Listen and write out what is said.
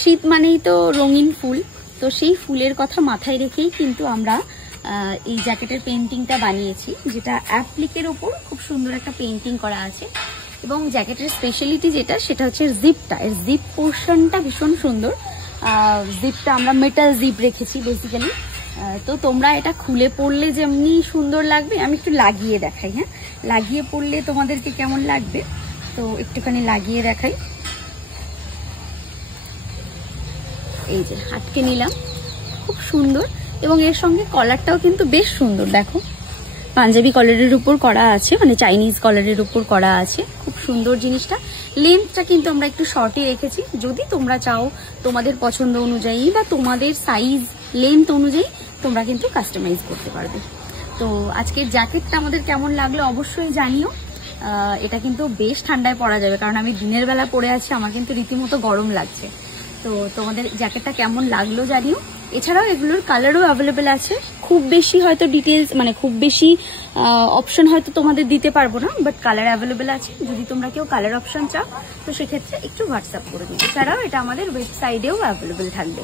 শীত মানেই তো রঙিন ফুল, তো সেই ফুলের কথা মাথায় রেখেই কিন্তু আমরা এই জ্যাকেটের পেইন্টিংটা বানিয়েছি, যেটা অ্যাপ্লিকের ওপর খুব সুন্দর একটা পেইন্টিং করা আছে। এবং জ্যাকেটের স্পেশালিটি যেটা, সেটা হচ্ছে জিপটা। এর জিপ পোর্শনটা ভীষণ সুন্দর। জিপটা আমরা মেটাল জিপ রেখেছি বেসিক্যালি। তো তোমরা এটা খুলে পড়লে যেমনি সুন্দর লাগবে, আমি একটু লাগিয়ে দেখাই। হ্যাঁ, লাগিয়ে পড়লে তোমাদেরকে কেমন লাগবে, তো একটুখানি লাগিয়ে দেখাই। এই যে আটকে নিলাম, খুব সুন্দর। এবং এর সঙ্গে কলারটাও কিন্তু বেশ সুন্দর, দেখো পাঞ্জাবি কলারের উপর করা আছে, মানে চাইনিজ কলারের উপর করা আছে, খুব সুন্দর জিনিসটা। লেন্থটা কিন্তু আমরা একটু শর্টই রেখেছি, যদি তোমরা চাও তোমাদের পছন্দ অনুযায়ী বা তোমাদের সাইজ লেন্থ অনুযায়ী তোমরা কিন্তু কাস্টমাইজ করতে পারবে। তো আজকের জ্যাকেটটা আমাদের কেমন লাগলো অবশ্যই জানিও। এটা কিন্তু বেশ ঠান্ডায় পরা যাবে, কারণ আমি দিনের বেলা পরে আছি, আমার কিন্তু রীতিমতো গরম লাগছে। তো তোমাদের জ্যাকেটটা কেমন লাগলো জানিও। এছাড়াও এগুলোর কালারও অ্যাভেলেবেল আছে। খুব বেশি হয়তো ডিটেলস, মানে খুব বেশি অপশন হয়তো তোমাদের দিতে পারবো না, বাট কালার অ্যাভেলেবেল আছে। যদি তোমরা কেউ কালার অপশন চাও তো সেক্ষেত্রে একটু হোয়াটসঅ্যাপ করে দিও। এছাড়াও এটা আমাদের ওয়েবসাইটেও অ্যাভেলেবেল থাকবে।